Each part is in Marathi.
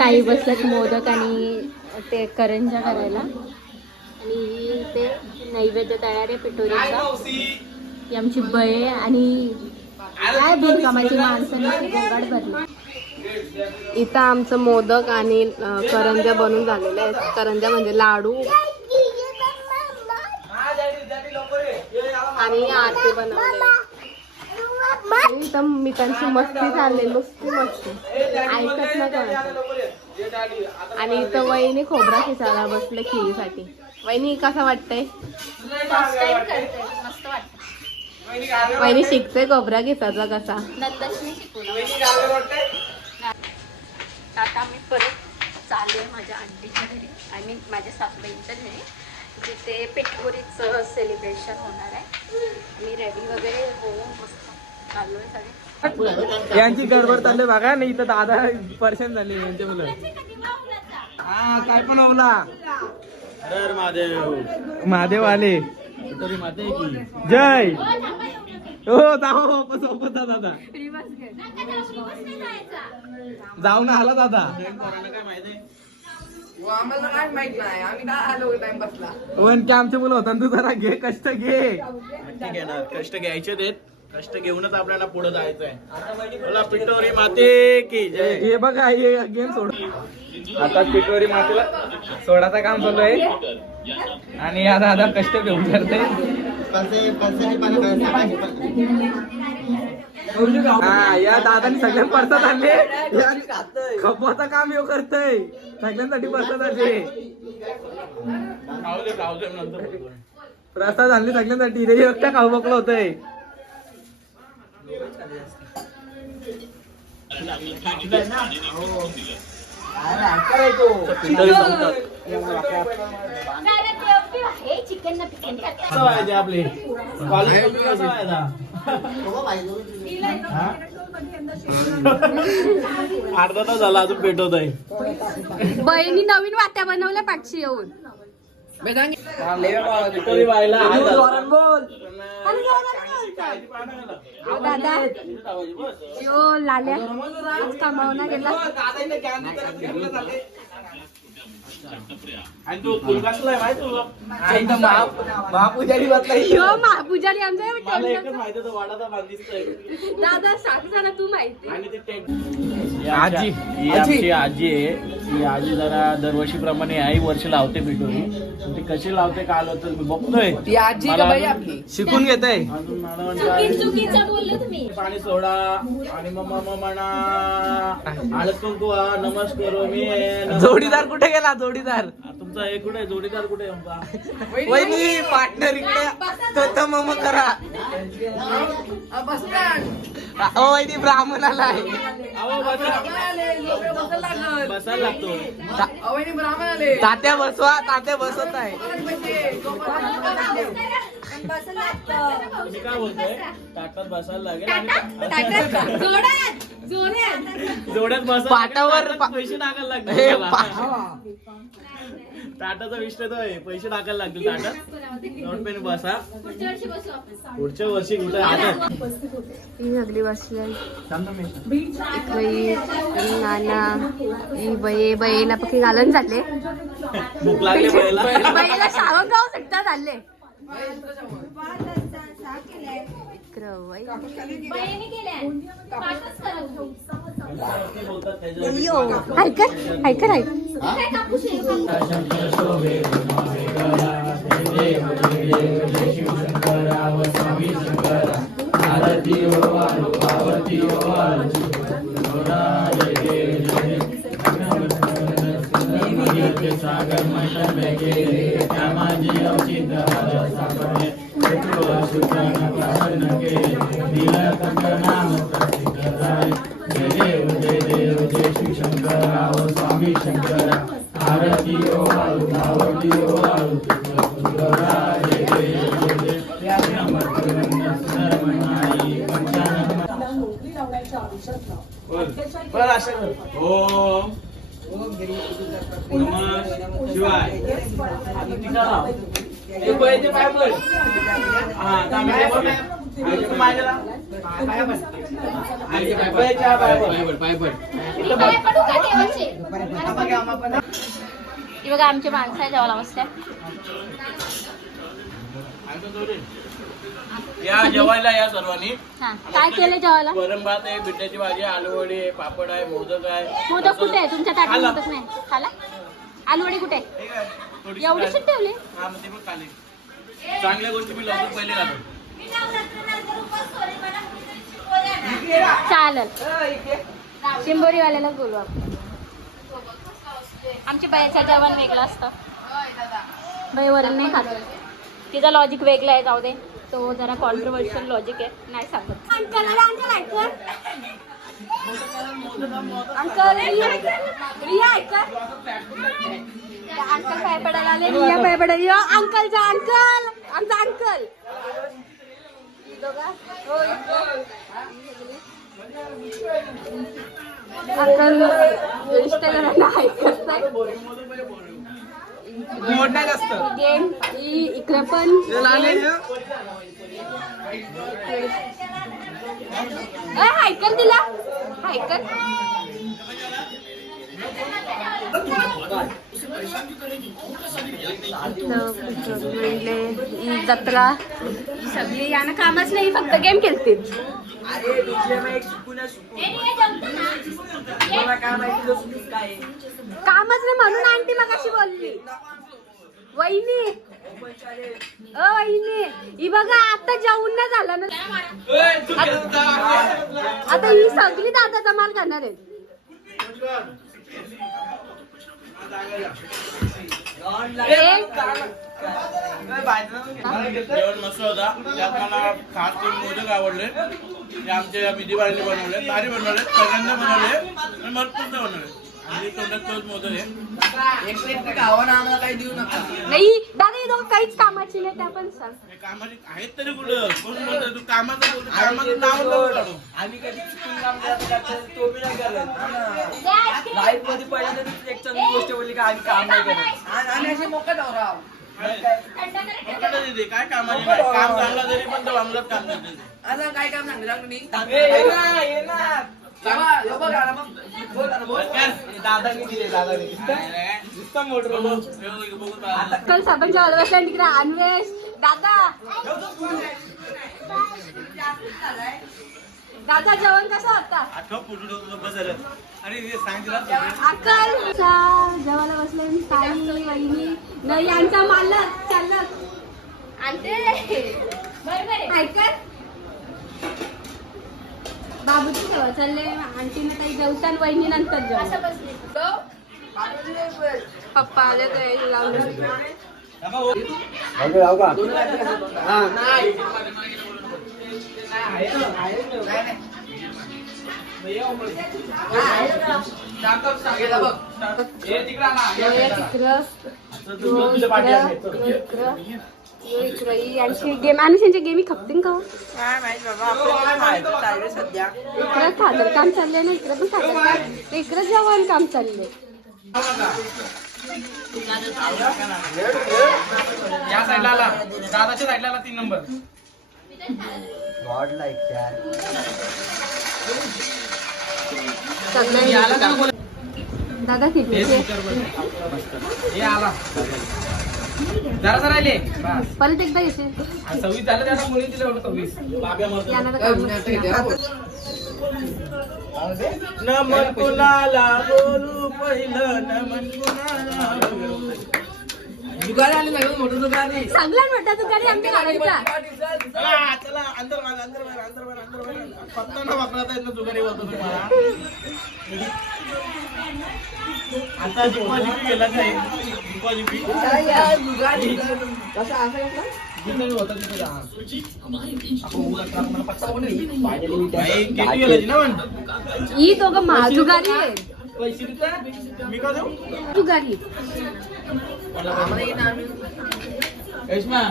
ताई बसल्यात मोदक आणि ते करंजा करायला. आणि ते नैवेद्य तयार आहे पिटोरीचा ही आमची बये आणि काय बिनकामाची माणसं गोंगाट भरली. इथं आमचं मोदक आणि अं, करंज्या बनून झालेल्या आहेत करंज्या म्हणजे लाडू. आणि आरती बनवले आणि इथं मिठांची मस्ती चालली नुसती मस्ती ऐकत कोणाचं. आणि इथं वहिनी खोबरा खिसायला बसले खिरीसाठी. वहिनी कसं वाटतंय? वहिनी शिकते खोबरा खिसायचा कसा? आता मी परत चालले माझ्या आंटीच्या घरी आय मीन माझ्या सासूबाईंच्या घरी. जिथे पिठोरीचं सेलिब्रेशन होणार आहे. मी रेडी वगैरे होऊन मस्त चाललो आहे सगळे. यांची गडबड चालली बघा नाही इथं दादा पर्शन झाले यांचे मुलं. हा काय पण ओला महादेव महादेव आले. जय. हो जाऊ वापस वापस जा दादा. जाऊ ना आला दादा. आम्हाला काय माहीत नाही आम्ही ना आलो बसला पण की आमचे मुलं होता तू जरा घे कष्ट घे. कष्ट घ्यायचे देत. कष्ट घेऊनच आपल्याला पुढे जायचं आहे बोला पिठोरी माते की जय. हे बघा हे गेम सोड. आता पिटोरी मातीला सोडाचं काम चालू आहे. आणि या दादा कष्ट घेऊन करते हा या दादाने सगळ्या परसात आणले. या खपाचं काम येऊ करतय. सगळ्यांसाठी परसात आणले. बोलू. प्रसाद आणले सगळ्यांसाठी. रे एकटा खाऊ बकलं होतंय. आपले? कॉलेज कसं व्हायचा हा? अर्धा तास झाला अजून पेटवत आहे बहिणी नवीन वाट्या बनवल्या पाठशी येऊन. पिठोरी दादा. यो लाल्या. कमावना गेला. महापुजारी महापुजारी दादा सांग जरा तू माहिती. टेंट आजी. ही आमची आजी आहे. ही आजी जरा दरवर्षीप्रमाणे आई वर्ष लावते पिठोरी पण ती कशी लावते काल होतं मी बघतोय. ती आजी का मला बाई अजून- आपली? शिकून घेतय. अजून मला म्हणतात, चुकीचं बोलले तुम्ही. पाणी सोडा आणि मग मग म्हणा कुंकू हा, नमस्कार मी जोडीदार कुठे गेला? जोडीदार. तुमचा हे कुठे आहे? जोडीदार कुठे आहे तुमचा? वहिनी. पार्टनर इकडे. तो करा. वहिनी ब्राह्मण आलाय अहो, बसा. बसायला लागतो. अवैनी ब्राह्मण आले. तात्या बसवा तात्या बसवत आहे. मी काय बोलतोय? ताटात बसायला लागेल आणि जोड्यात बसा पाटावर पैसे टाकायला हे लागतील पा- टाटाचा विषय तो आहे पैसे टाकायला लागतील ताटात. नोट पेन बसा. पुढच्या वर्षी कुठे आता. ही सगळी बसली नाना ही बये बयेला पक्की घालून झाले भूक लागली बयेला सुट्टा झाले इकडं बाई. बोलतात त्याच्या यो ऐकर ऐकर ऐक असं कर. ओम नमः शिवाय आता टीका लाव. हे बैलचे पाय पड. हा, तांबे पड. आणि तू माझ्याला. पाय पड. आणि बैलच्या पाय पड. इथं बघ. आमची माणसं आहे जेवायला बसल्या या जेवायला या सर्वांनी. हा काय केलं जेवायला? वरण भात आहे बिड्याची भाजी आलू वडी आहे पापड आहे मोदक आहे. मोदक कुठे आहे? तुमच्या ताटात. मोदक नाही. खाला? आलूवडी कुठे? खाली. ठेवली? हा चांगल्या गोष्टी मी लवकर पहिले घालतो चालेल. शिंबोरीवाल्यालाच बोलू आपण. आमच्या बाईचं जेवण वेगळं असतं. बाई वरण नाही खात. तिचा लॉजिक वेगळा आहे जाऊ दे. तो जरा कॉन्ट्रोवर्शियल लॉजिक आहे नाही सांगत. अंकल पाय पडायला आले. रिया पाय पडायला. अंकलचा अंकल. आमचा अंकल दोघा हो इकडं. अंकल इंस्टाग्रामला ऐकत नाही मोड नाही जास्त गेम इकडे पण ते दिला हायकल म्हणले ही जत्रा. ही सगळी यानं कामच नाही फक्त गेम खेळते कामच नाही म्हणून आंटी मग अशी बोलली. वहिनी. अ वहिनी ही बघा आता जेवण नाही झालं ना. आता ही सगळी दादा जमाल करणार आहे जेवण मस्त होता. त्यात मला खास करून मोदक आवडले. ते आमच्या विधीवाल्यांनी बनवले तारी बनवले सगळ्यांना बनवले आणि मस्त बनवले. नाही दादा ही दोघं काहीच कामाची नाही त्या पण सांग. हे कामाची आहेत तरी कुठं? कोण बोलतोय? तू कामाचं बोलतो कामाचं नाव नको काढू. आम्ही कधी चुकून काम करत तो बी नाही करत लाईफमध्ये पहिल्यांदा एक चांगली गोष्ट बोलली का आम्ही काम नाही करत. आम्ही असे मोकळ राव फक्त दे काय? कामाची नाही. काम चांगलं तरी पण तो काम करते आता काय काम सांगितलं मोटर कल सरपंच बसल्या तिकडे. अन्वेष दादा. दादा जेवण कसं होता हे सांगितलं अक्कल. जेवायला बसले ताई वहिनी. नाही यांचा मालक चालक. आणते बरोबर ऐकत बाबूची ठेवा चालले आंटीने काही जेवताना वहिनी नंतर जेव पप्पा आले तर लावलं. गेम अनुषांच्या गेमी खपतील का हो? काय माहीत बाबा आपण खायचं चाललंय सध्या। इकडं खादर काम चाललंय ना इकडं पण खादर काम इकडं जेवण काम चाललंय या साईडला आला. दादाच्या साईडला आला तीन नंबर. याला का बोल. दादा किती हे आला. जरा जरा राहिले परत एकदा येते आणि सव्वीस झालं त्याला मुली दिलं एवढं सव्वीस. यांना तर. नमन कुणाला बोलू पहिलं नमन कुणाला बोलू. दुकान आले नाही मोठं दुकान आहे चांगला मोठा तू गाडी आमच्या घालायचा चला, चला, अंदर माग, अंदर माग, अंदर माग, अंदर माग. पत्ता न वापरता येत ना जुगारी बोलतो तुम्हाला. आता डिपॉझिट केला काय डिपॉझिट कसं असं भाई किती गेलं ना म्हण? पैसे देता मी का देऊ? जुगारी. रेश्मा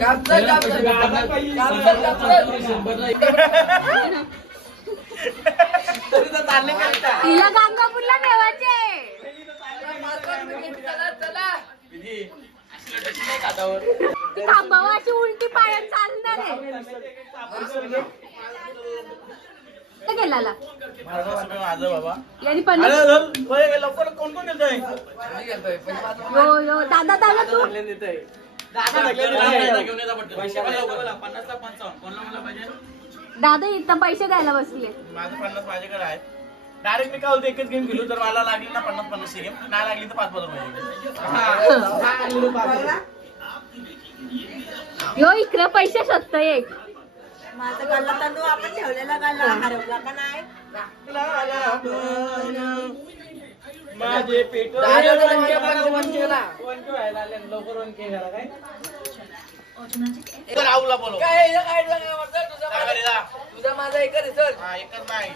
कापसा कापसा. तिला गांगापूरला ठेवायचे चला चला विधी. थांबावं अशी उलटी पायात चालणार. आहे कुठे गेलाला माझं बाबा यांनी पण अरे धर, होय, लवकर कोण कोण येतोय? यो यो दादा दादा तू. पन्नासला पंचावन्न. कोणाला मला पाहिजे? दादा इथं पैसे द्यायला बसले. माझं पन्नास माझ्याकडे आहे डायरेक्ट मी काय होतं एकच गेम खेळू. तर मला लागली ना पन्नास पन्नास गेम नाही लागली तर पाच पाच रुपये यो इकडे पैसे शोधतोय एक. माझा गल्ला तांदूळ आपण ठेवलेला गल्ला हरवला का नाही? माझे पेट राहुलला बोलव. काय हे काय सांगा म्हटलं, तुझा जा घरी माझा- जा. तुझा माझा एकच आहे चल. हा, एकच नाही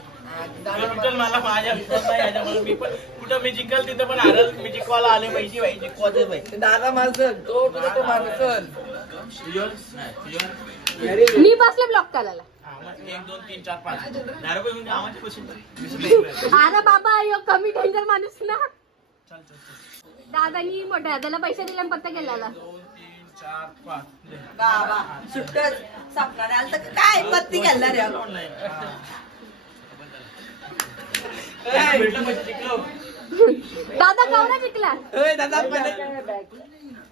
विठ्ठल मला माझ्या विश्वास नाही याच्यामुळे मी पण कुठं मी जिंकल तिथं पण हारल मी जिंकवायला आले पाहिजे भाई जिंकवायचं भाई दादा माझ तो तुझा तो माझा तुझ्यावर? मी बसले ब्लॉक करायला. हा, मग एक दोन तीन चार पाच दहा रुपये म्हणजे आवाज पैसे अरे बाबा यो कमी डेंजर माणूस ना. चल चल चल दादानी मोठ्या दादाला पैसे दिले पत्ता. बाबा सुट्टच. सापणार आलं तर काय? पत्ती घालणार रे जिंकलो? दादा कवरा जिंकला? तिला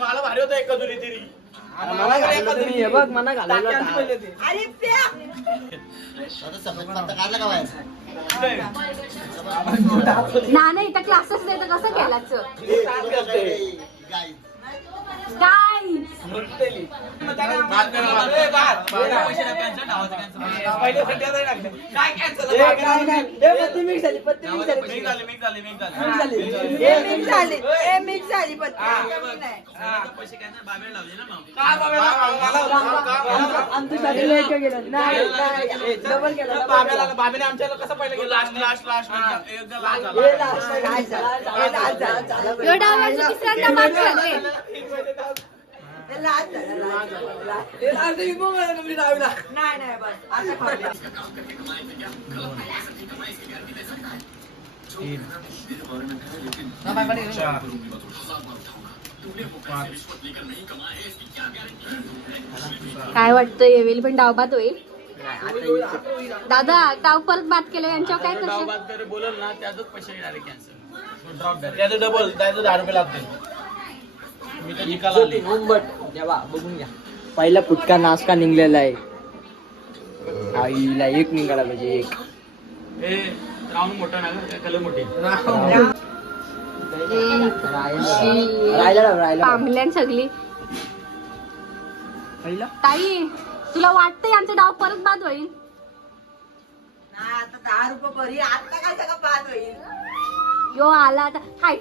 मला भारी होतं एक कदुरी तरी. हे बघ मला घालायला अरे प्या ना नाही. इथं क्लासेस देतं कसं केलाच काय? पत्ती मिक्स झाली पत्ती मिक्स झाली. Mix झाली, झाली, झाली. झाली. हे मिक्स झाली. हे मिक्स झाली पत्ती. हा. नाही. हा, बाबेला बाबेला? आमच्या शाळेला एक गेलं. नाही नाही. डबल केलं डबल केलं. बाबीने आमच्याला कसं पहिलं एकदा last झाला. हे. झालं? हे झालं, झालं. झाले हे झालं, लाज झालं, लाज. हे last आहे, मग मला तुम्ही दहावीला. नाही नाही बस आता खाऊया. चार. काय वाटतं? येवेल पण डाव बाद होईल. दादा डाव परत बाद केलं यांच्यावर काय डाव कसं बाद करे बोलल ना त्याचंच पैसे डायरेक्ट कॅन्सल ड्रॉप त्याचं डबल त्याचं दहा रुपये लागतील. मी तर जिंकायला आले. मुंबट जेव्हा बघून घ्या. पहिला फुटका नाश्का निघलेला आहे. आईला एक निघाला पाहिजे एक. राऊंड मोठा नाही कलर मोठे? राहिला ना, राहिला पांगल्यान सगळी. पहिला ताई तुला वाटतंय आमचा डाव परत बाद होईल? नाही आता दहा रुपये बरी आता काय सगळं बाद होईल? यो आला आता. काय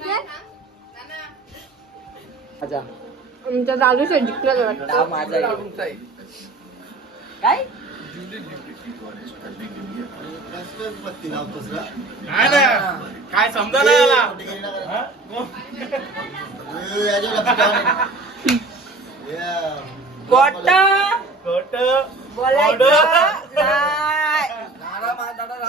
माझा आमच्या चालू आहे जिंकलं वाटतं. काय काय ना काय? समजा नाही. आला? गोटा. बोलायचं नाही दादा मा- दादा राम.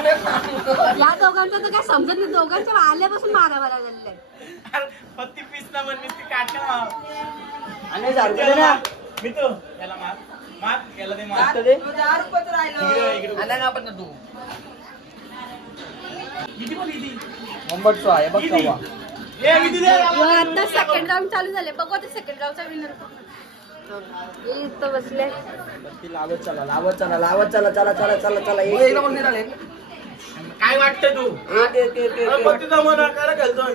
या दोघांचं तर काय समजत नाही. दोघांच्या आल्यापासून मारा मारा झालेला पत्ती पीस ना म्हणली ती काढ आणि ना. मी तो याला मार मार याला ते मार आता दे दहा रुपयाच राहिलं. इकडे इकडे. आला ना आपण तू किती पण किती नंबर आहे बघ किती? तेव्हा. ए किती दे. आता सेकंड राऊंड चालू झाले. बघू आता सेकंड राऊंडचा विनर इथं बसले. ती लावत चला लावत चला लावत चला चला चला चला चला एक- काय वाटतं तू? एक. पत्तीचा मना काय घालतोय?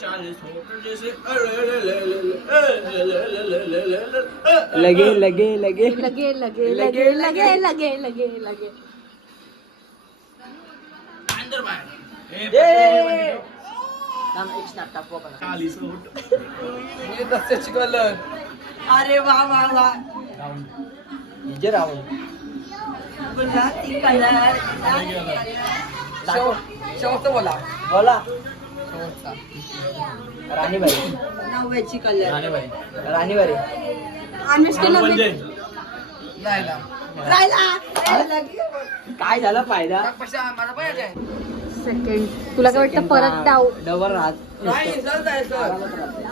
चालीस होटल जैसे लगे. लगे लगे लगे लगे लगे. लगे लगे लगे लगे. अंदर बाहेर. ए! थांब, एक snap टाकू आपण. चालीस होटल हे रस्त्याची कलर अरे वा वा वा. राहुल. गुलाबी कलर शेवटचं बोला. बोला. शेवटचा राणीबाई. नव्याची कलर राणीबाई. राणीबाई. अनुष्का म्हणजे? काय झाला फायदा? सेकंड तुला काय वाटतं परत डाव? डबल राहत.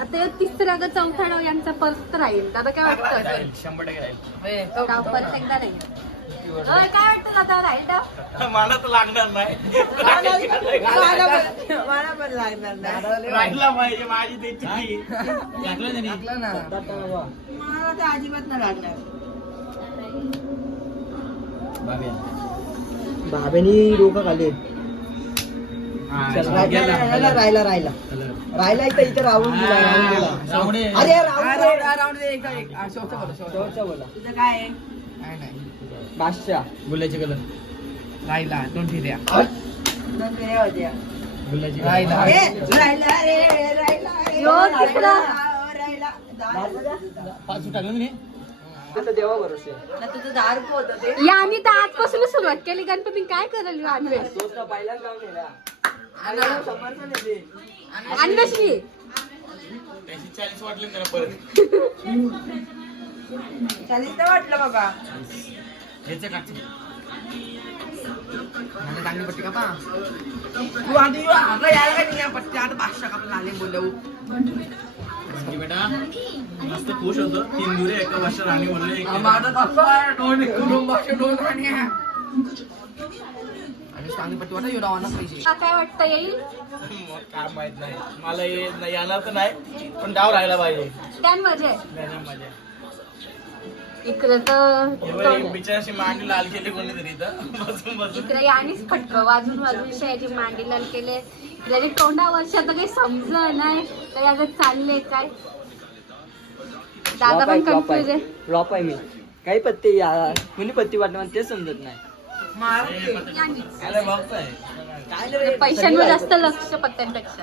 आता या तिसरा का चौथा डाव यांचा परत राहील. दादा काय वाटतं? शंभर टक्के राहील. डाव परत एकदा नाही. होय, काय वाटतं दादा राहील? डाव मला तर लागणार नाही. मला पण मला पण लागणार नाही. राहिला पाहिजे माझी त्याची लागलं त्यांनी मला तर अजिबात नाही लागणार. भाभेनी डोकं खाली हा. राहिला राहिला राहिला राहिला. इथं इथं राहून. अरे राहून शेवटचा बोला. तुझं काय आहे? बादशाह. गुलाची कलर. राहिला दोन फिर्या दोन फिर्या रे या तर आजपासून सुरुवात केली. गणपती काय करेल अन्वेषणी चाळीस वाटलं वाटलं बाबा बाबा घ्यायचं काढचं तू आधी अगं यायला काय नाही पट्टी? आता पाचशे कापला आले बोलऊ म्हणजे बेटा मस्त खुश होतो. तीन दुरे एका वर्ष राणी बोलले एक माझं कसं दोन कुटुंबाचे दोन राणी आहे. आणि सांगली पट्टी वाटा एवढा वाना पाहिजे हा काय वाटतं येईल? काय माहीत नाही. मला ये तर नाही पण डाव राहायला पाहिजे. काय मजा आहे नाही मजा इकडे तर बिचाराशी मांडी लाल केली कोणीतरी इकडे यानेच फटकं वाजून वाजून शयाची मांडी लाल केले. त्याच्या तोंडा वर्षात काही समजलं नाही. तर आता चालले काय? दादा पण कन्फ्युज आहे. फ्लॉप आहे मी. काही पत्ती या- कोणी पत्ती वाटणार तेच समजत नाही. पैशांवर जास्त लक्ष पत्त्यांपेक्षा.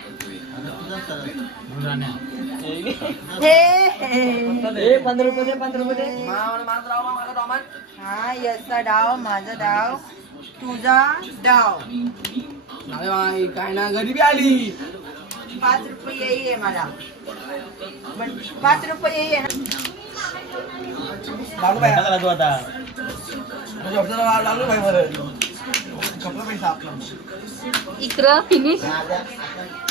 पंधरा रुपये पंधरा रुपये हा याचा डाव माझा डाव तुझा डाव काय ना गरीबी आली पाच रुपये आहे मला पण पाच रुपये आहे ना काय इकडं फिनिश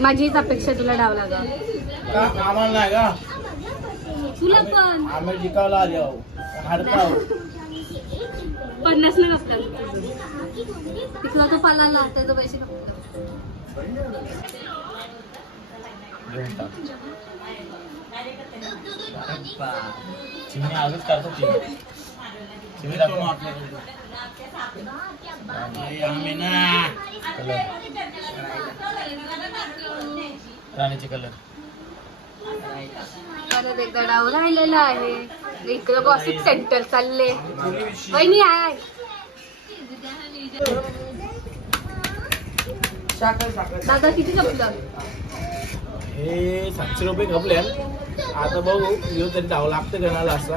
माझीच अपेक्षा तुला डाव लागल नाही तुला पन्नास तिथला तो पाला पैसे चिमणी करतो चिमणी. चिमणी दाखवून राणीचे कलर परत एकदा डाव राहिलेला आहे इकडं गॉसिप सेंटर चालले वहिनी आहे दादा किती जपलं हे सातशे रुपये खपले आता बघू येऊ तरी जावं लागतं गणाला असा.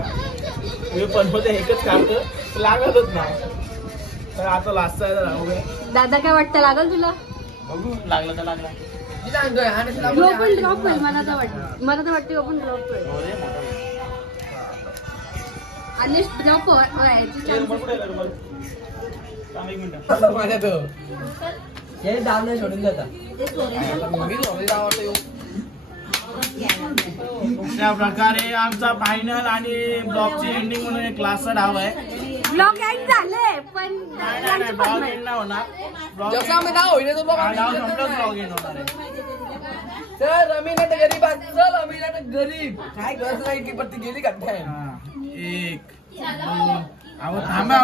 मी पण होते एकच काढतं लागतच नाही. तर आता लास्ट आहे तर दादा काय वाटतं? लागल तुला? बघू लागलं तर लागला. पण ड्रॉप होईल मला तर वाटतं. मला तर वाटतं पण ड्रॉप होईल. आणि ड्रॉप व्हायची हे दाम नाही सोडून जातात अशा प्रकारे आमचा फायनल आणि ब्लॉगची एंडिंग म्हणून एक क्लासचा डाव आहे. ब्लॉग एंड झाले पण नाही नाही ब्लॉग. एंड नाही होणार. जसं नाव होईल तो हा, डाव बघा संपलाच ब्लॉग एंड होणार आहे. चल अमीना तर गरीब चल तर गरीब. काय गरज नाही की पण ती गेली का? हा, एक दोन अहो थांबा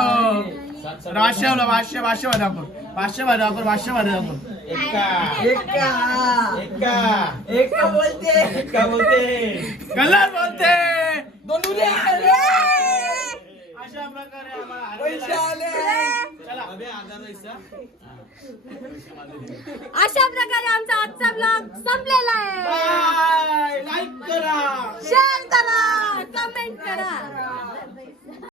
वाला आपण पाचशे वाला आपण एका. एका. एका. एका बोलते. एका बोलते. कलर बोलते. दोन उद्या अशा प्रकारे अशा प्रकारे आमचा आजचा ब्लॉग संपलेला आहे. लाईक करा. शेअर करा. कमेंट करा.